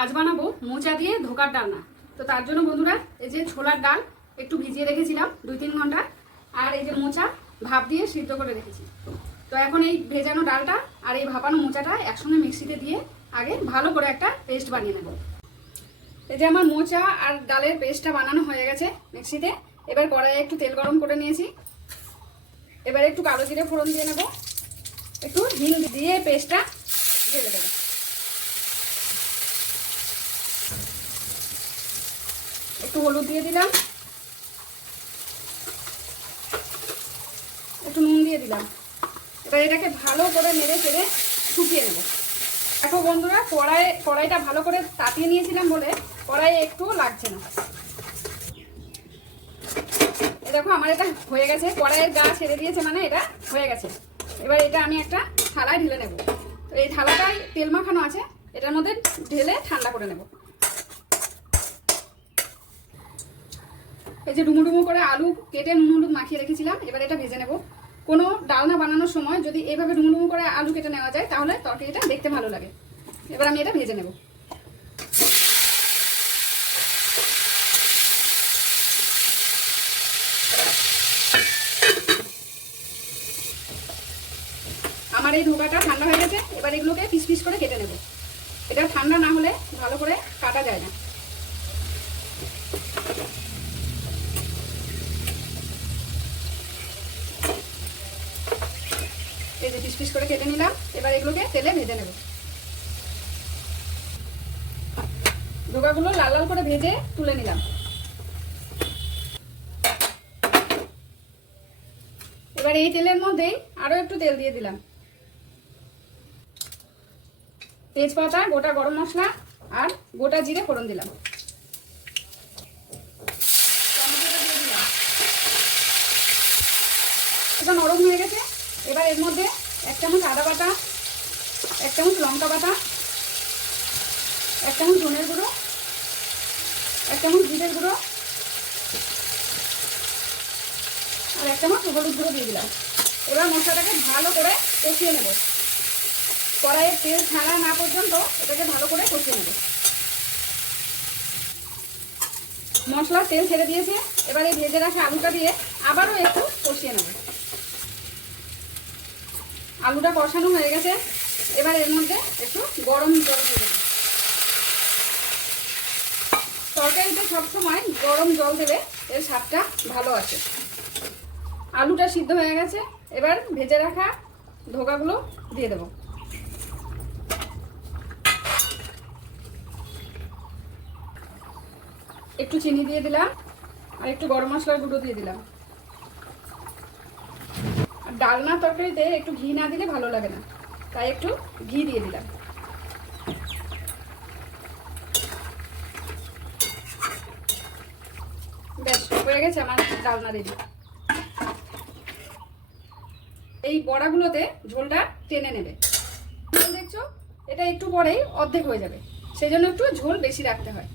আজ বানাবো মোচা দিয়ে ধোকার ডালনা। তো তার জন্য বন্ধুরা এই যে ছোলার ডাল একটু ভিজিয়ে রেখেছিলাম 2-3 ঘন্টা, আর এই যে মোচা ভাপ দিয়ে সিদ্ধ করে রেখেছি। তো এখন এই ভেজানো ডালটা আর এই ভাপানো মোচাটা একসঙ্গে মিক্সিতে দিয়ে আগে ভালো করে একটা পেস্ট বানিয়ে নেব। এই যে আমার মোচা আর ডালের পেস্টটা বানানো হয়ে গেছে মিক্সিতে। এবার কড়াইয়ে একটু তেল গরম করে নিয়েছি। এবার একটু কালো জিরে ফোড়ন দিয়ে নেব, একটু হিং দিয়ে পেস্টটা ঢেলে দেবো। একটু হলুদ দিয়ে দিলাম, একটু নুন দিয়ে দিলাম। এবার এটাকে ভালো করে নেড়ে চেড়ে শুকিয়ে নেব। দেখো বন্ধুরা, কড়াইটা ভালো করে তাতিয়ে নিয়েছিলাম বলে কড়াইয়ে একটু লাগছে না। দেখো আমার এটা হয়ে গেছে, কড়াইয়ের গা ছেড়ে দিয়েছে, মানে এটা হয়ে গেছে। এবার এটা আমি একটা থালায় ঢেলে নেব। তো এই থালাটায় তেল মাখানো আছে, এটার মধ্যে ঢেলে ঠান্ডা করে নেব। এই যে ডুমো ডুমো করে আলু কেটে নুন হলুদ মাখিয়ে রেখেছিলাম, এবার এটা ভেজে নেব। কোনো ডালনা বানানোর সময় যদি এইভাবে ডুমো ডুমো করে আলু কেটে নেওয়া যায় তাহলে তরকারিটা দেখতে ভালো লাগে। এবার আমি এটা ভেজে নেব। আমার এই ধোকাটা ঠান্ডা হয়ে গেছে, এবার এগুলোকে পিস পিস করে কেটে নেব। এটা ঠান্ডা না হলে ভালো করে কাটা যায় না। এই যে পিস পিস করে কেটে নিলাম, এবার এগুলোকে তেলে ভেজে নেব। ধোকাগুলো লাল লাল করে ভেজে তুলে নিলাম। এবার এই তেলের মধ্যেই আরো একটু তেল দিয়ে দিলাম। তেজপাতা, গোটা গরম মশলা আর গোটা জিরে ফোড়ন দিলাম। এটা নরম হয়ে গেছে। এবার এর মধ্যে 1 চামচ আদা বাটা, 1 চামচ লঙ্কা বাটা, 1 চামচ ধনের গুঁড়ো, 1 চামচ জিরের গুঁড়ো আর 1 চামচ হলুদ গুঁড়ো দিয়ে দিলাম। এবার মশলাটাকে ভালো করে কষিয়ে নেব। কড়াইয়ের তেল ছাড়া না পর্যন্ত এটাকে ভালো করে কষিয়ে নেব। মশলা তেল ছেড়ে দিয়েছে, এবার এই ভেজে রাখা আলুটা দিয়ে আবারও একটু কষিয়ে নেব। আলুটা কষানো হয়ে গেছে, এবার এর মধ্যে একটু গরম জল দিয়ে দেব। তরকারিতে সবসময় গরম জল দিলে এর স্বাদটা ভালো আসে। আলুটা সিদ্ধ হয়ে গেছে, এবার ভেজে রাখা ধোকাগুলো দিয়ে দেব। একটু চিনি দিয়ে দিলাম আর একটু গরম মশলার গুঁড়ো দিয়ে দিলাম। আর ডালনা তরকারিতে একটু ঘি না দিলে ভালো লাগে না, তাই একটু ঘি দিয়ে দিলাম। ব্যাস হয়ে গেছে আমার ডালনা রেডি। এই বড়াগুলোতে ঝোলটা টেনে নেবে। দেখছো এটা একটু পরেই অর্ধেক হয়ে যাবে, সেজন্য একটু ঝোল বেশি রাখতে হয়।